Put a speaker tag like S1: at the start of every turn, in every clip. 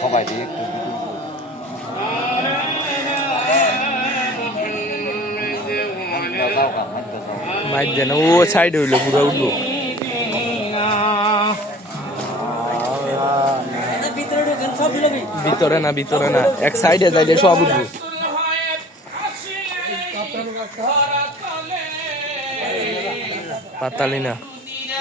S1: সবাই দিয়ে একটু
S2: মাইক দেন ও সাইড হইল, পুরো উঠবো। ভিতরে না ভিতরে না, এক সাইডে যাইলে সব উঠবো। পাতালি না।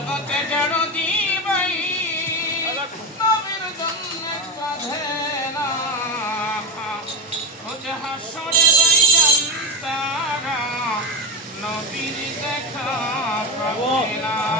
S3: জগতে জড় দিবাই নবীর জন্য সাধে না। হাসরে বাই জানতারা নবীর দেখা পাবে না।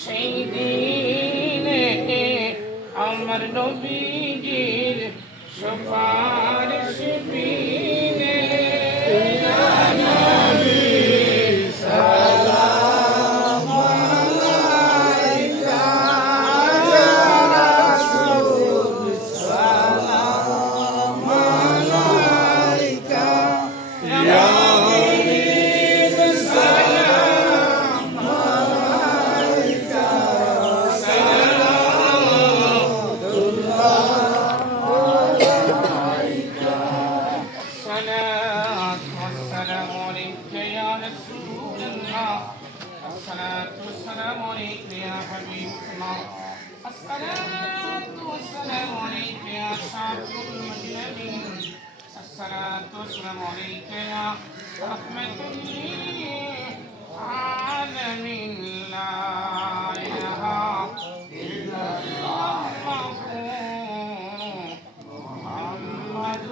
S3: সেই দিনে আমার নবীজির সুপারিশ الصلاة والسلام عليك يا حبيب الله. الصلاة والسلام عليك يا شافع المجنبين. الصلاة والسلام عليك يا رحمة للعالمين. لا إله إلا الله محمد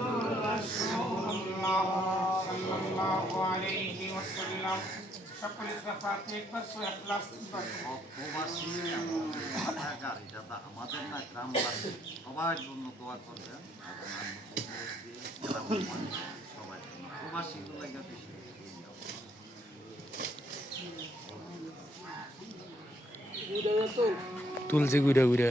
S3: رسول الله. صلى الله عليه وسلم.
S4: আমাদের না গ্রামবাসী সবার জন্য দোয়া করবেন। সবার জন্য
S2: তুলছে ঘুরে ঘুরে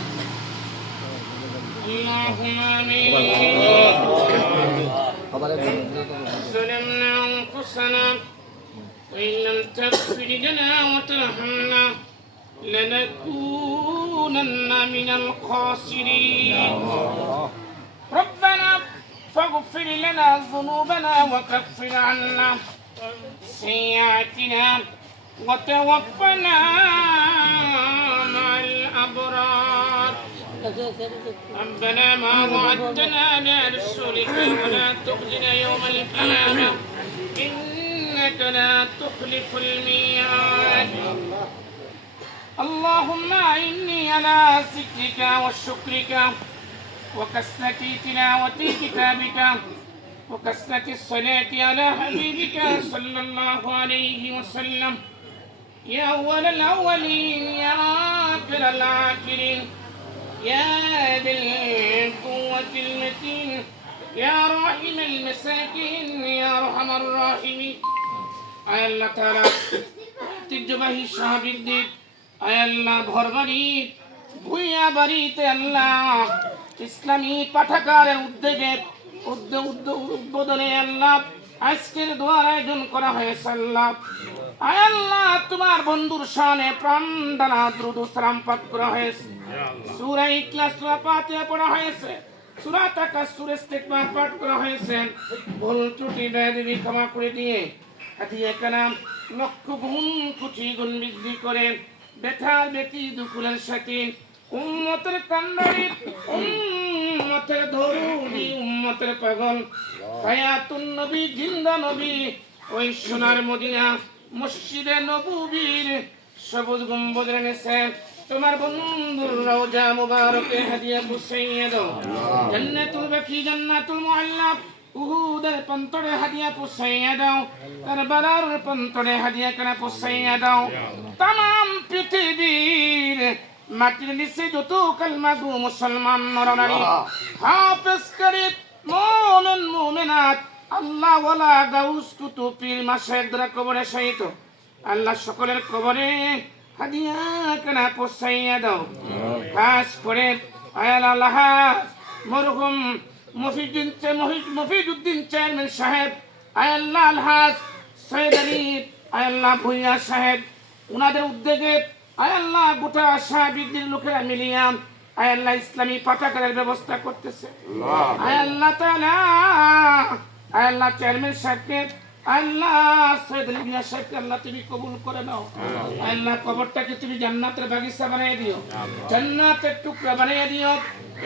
S3: اللهم آمين ظلمنا أنفسنا وإن لم تغفر لنا وترحمنا لنكونن من الخاسرين. ربنا فاغفر لنا ذنوبنا وكفر عنا سيئاتنا وتوفنا مع الأبرار. ربنا ما وعدتنا على رسولك ولا تخزنا يوم القيامة. إنك لا تخلف الميعاد. اللهم إني على ذكرك وشكرك وكثرة تلاوة كتابك وكثرة الصلاة على حبيبك صلى الله عليه وسلم. يا أول الأولين يا آخر الآخرين. يا ذي القوة المتين يا راحم المساكين يا أرحم الراحمين আয় আল্লাহ তারা ঐতিহ্যবাহী সাহাবিদ্দিক আয় আল্লাহ ঘরবাড়ি ভুইয়া বাড়িতে আল্লাহ ইসলামী পাঠাগারের উদ্যোগে উদ্যোগ উদ্বোধনে আল্লাহ আজকের দোয়ার আয়োজন করা হয়েছে আল্লাহ আয় আল্লাহ তোমার বন্ধুর শানে প্রাণ দানা দ্রুত সালাম পাঠ করা হয়েছে। সূরা ইখলাস সূরা ফাতিহা পড়া হয়েছে। সূরা তাকাসসুর ইস্তিগফার পাঠ করা হয়েছে। ভুল ত্রুটি বেয়াদবি ক্ষমা করে দিয়ে হাদিয়া কালাম লক্ষ গুণ কোটি গুণ বৃদ্ধি করে ব্যথার ব্যতি দুকুলের সাথে উম্মতের কান্ডারি উম্মতের ধরুনি উম্মতের পাগল। হায়াতুন নবী জিন্দা নবী ওই সোনার মদিনা মসজিদে নবুবীর সবুজ গম্বুজের নিচে। তোমার বন্ধুর রওজা মুবারকে হাদিয়া পুষাইয়ে দাও জান্নাতুল বাকি জান্নাতুল মুআল্লা। উহুদের পন্তরে হাদিয়া পুষাইয়া দাও কারবালার পন্তরে হাদিয়া করে পুষাইয়া দাও তাম পৃথিবীর মাটির নিচে যত কালমা গু মুসলমান নরনারী হাফেজ করে আল্লাহ ওয়ালা গাউস কুতু পীর মাসের দ্বারা কবরে সহিত আল্লাহ সকলের কবরে হাদিয়া কেনা পোসাইয়া দাও। খাস করে আয়াল আল্লাহ মরহুম মফিজুদ্দিন মফিজুদ্দিন চেয়ারম্যান সাহেব আয়াল্লাহ আলহাজ সৈয়দ আলী আয়াল্লাহ ভুইয়া সাহেব। ওনাদের উদ্যোগে আয়াল্লাহ গোটা সাহাবিদের লোকেরা মিলিয়া আয়াল্লাহ ইসলামী পাঠাগারের ব্যবস্থা করতেছে। আয়াল্লাহ তাআলা আয়াল্লাহ চেয়ারম্যান সাহেবকে আল্লাহ সৈয়দ আলী সাহেবকে আল্লাহ তুমি কবুল করে নাও। আল্লাহ। কবরটাকে তুমি জান্নাতের বাগিচা বানিয়ে দিও। জান্নাতের টুকরা বানিয়ে দিও।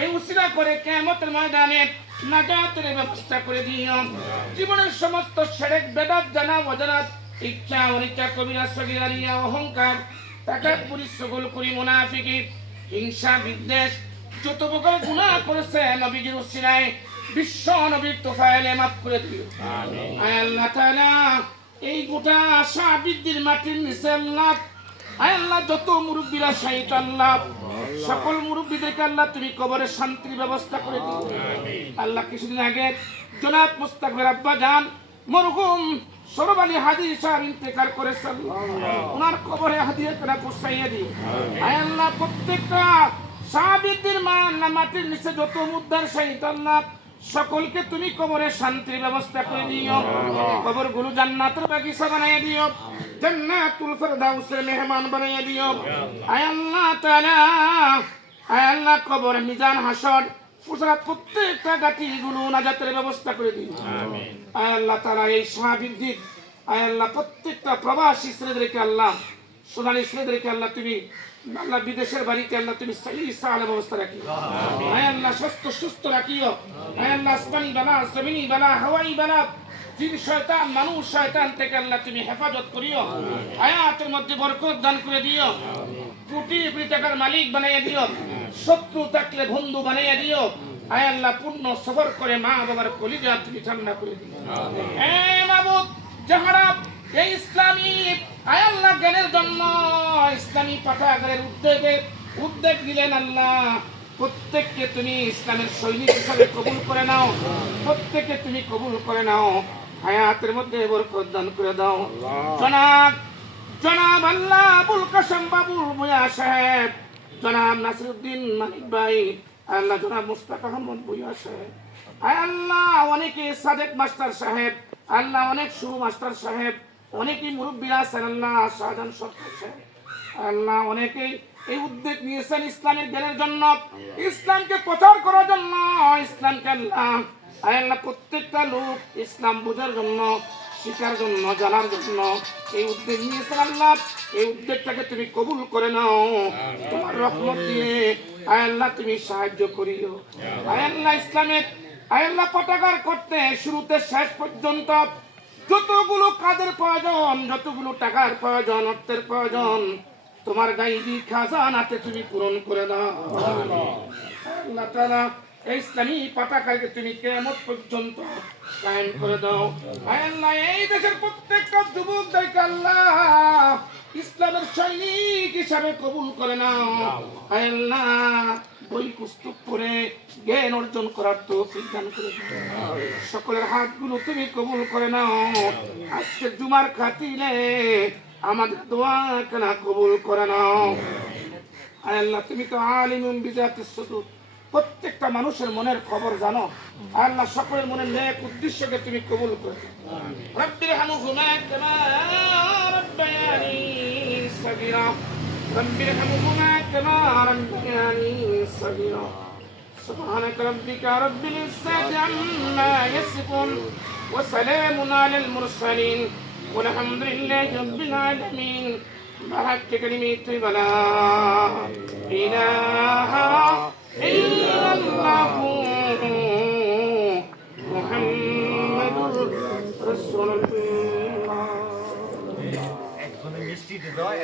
S3: এই করে কিয়ামতের ময়দানে নাজাতের ব্যবস্থা করে দিও। জীবনের সমস্ত সেরেক বেদাত জানা অজানাত ইচ্ছা অনিচ্ছা কবিরা সগিরারিয়া অহংকার টাকা পুরি সকল করি মুনাফিকি হিংসা বিদ্বেষ যত প্রকার গুনাহ করেছে নবীজির উসিলায় বিশ্ব নবীর তোফায়েলে মাফ করে দিও। আয় আল্লাহ তাআলা এই গোটা আশা বৃদ্ধির মাটির নিচে আল্লাহ আয় আল্লাহ যত মুরব্বীরা শাহিদ আল্লাহ সকল মুরব্বীদেরকে আল্লাহ তুমি কবরের শান্তির ব্যবস্থা করে দিও। আল্লাহ কিছুদিন আগে জনাব মুস্তাকবের আব্বা যান মরহুম সরব আলী হাজির সাহেব ইন্তেকার করেছেন। ওনার কবরে হাদিয়া করে পোষাইয়া আয় আল্লাহ প্রত্যেকটা সাহাবিদের মা আল্লাহ মাটির নিচে যত মুদ্রার শাহিদ আল্লাহ সকলকে তুমি কবরের শান্তির ব্যবস্থা করে দিও। কবরগুলো জান্নাতের বাগিচা বানাইয়া দিও। জান্নাতুল ফেরদাউসের মেহমান বানাইয়া দিও। আয় আল্লাহ তাআলা আয় আল্লাহ কবর মিজান হাসর ফুসরা প্রত্যেকটা গাঠি গুলো নাজাতের ব্যবস্থা করে দিও। আয় আল্লাহ তাআলা এই সাহাবিদের আয় আল্লাহ প্রত্যেকটা প্রবাসী ছেলেদেরকে আল্লাহ সোনালী ছেলেদেরকে আল্লাহ তুমি আল্লাহ বিদেশের বাড়িতে আল্লাহ তুমি সহি সাহায্য ব্যবস্থা রাখি আয় আল্লাহ সুস্থ সুস্থ রাখিও। আয় আল্লাহ আসমানি বালা জমিনি বালা হাওয়াই বালা জিন শয়তান মানুষ শয়তান থেকে আল্লাহ তুমি হেফাজত করিও। আয়াতের মধ্যে বরকত দান করে দিও। কোটি কোটি টাকার মালিক বানাইয়া দিও। শত্রু থাকলে বন্ধু বানাইয়া দিও। আয় আল্লাহ পূর্ণ সফর করে মা বাবার কলিজা তুমি ঠান্ডা করে দিও। এ মাবুদ যাহারা এই ইসলামী আয় আল্লাহ জ্ঞানের জন্য ইসলামী পাঠাগারের উদ্যোগে উদ্যোগ দিলেন আল্লাহ। প্রত্যেককে তুমি ইসলামের সৈনিক হিসাবে কবুল করে নাও। প্রত্যেককে তুমি কবুল করে নাও। হায়াতের মধ্যে বরকত দান করে দাও। জনাব জনাব আল্লাহ আবুল কাসেম বাবুল ভুয়া সাহেব। জনাব নাসিরুদ্দিন মানিক ভাই আল্লাহ জনাব মুস্তাক আহমদ ভুয়া সাহেব। আয় আল্লাহ অনেকে সাদেক মাস্টার সাহেব আল্লাহ অনেক শুরু মাস্টার সাহেব। অনেকেই মুরব্বীরা আছেন আল্লাহ শাহজাহান সরকার আল্লাহ অনেকেই এই উদ্যোগ নিয়েছেন ইসলামের জ্ঞানের জন্য। ইসলামকে প্রচার করার জন্য ইসলামকে আল্লাহ প্রত্যেকটা লোক ইসলাম বোঝার জন্য শিকার জন্য জানার জন্য এই উদ্যোগ নিয়েছেন আল্লাহ। এই উদ্যোগটাকে তুমি কবুল করে নাও। তোমার রহমত দিয়ে আয় আল্লাহ তুমি সাহায্য করিও। আয় আল্লাহ ইসলামের আয় আল্লাহ পতাকার করতে শুরুতে শেষ পর্যন্ত যতগুলো কাজের প্রয়োজন যতগুলো টাকার প্রয়োজন অর্থের প্রয়োজন তোমার গাইবি খাজানাতে তুমি পূরণ করে দাও। আল্লাহ তাআলা এই ইসলামী পতাকাকে তুমি কেমন পর্যন্ত কায়েম করে দাও। আল্লাহ, এই দেশের প্রত্যেকটা যুবকদেরকে আল্লাহ ইসলামের সৈনিক হিসাবে কবুল করে নাও। আল্লাহ, বই পুস্তক পড়ে জ্ঞান অর্জন করার তো দান করে সকলের হাতগুলো তুমি কবুল করে নাও। আজকে জুমার খাতিলে আমাদের দোয়া কেনা কবুল করে নাও। আল্লাহ, তুমি তো আলিমুম বিজাতিস সুদূর। প্রত্যেকটা মানুষের মনের খবর জানো আয় আল্লাহ সকলের মনের নেক উদ্দেশ্যকে তুমি কবুল করে রব্বির হামহুমা কামা রব্বায়ানি সগীরা রব্বির হামহুমা কামা রব্বায়ানি সগীরা سبحانك ربك رب العزة عما يصفون وسلام على المرسلين والحمد لله رب العالمين بحق كلمة ولا إله إلا একজনে মিষ্টি দিতে হয়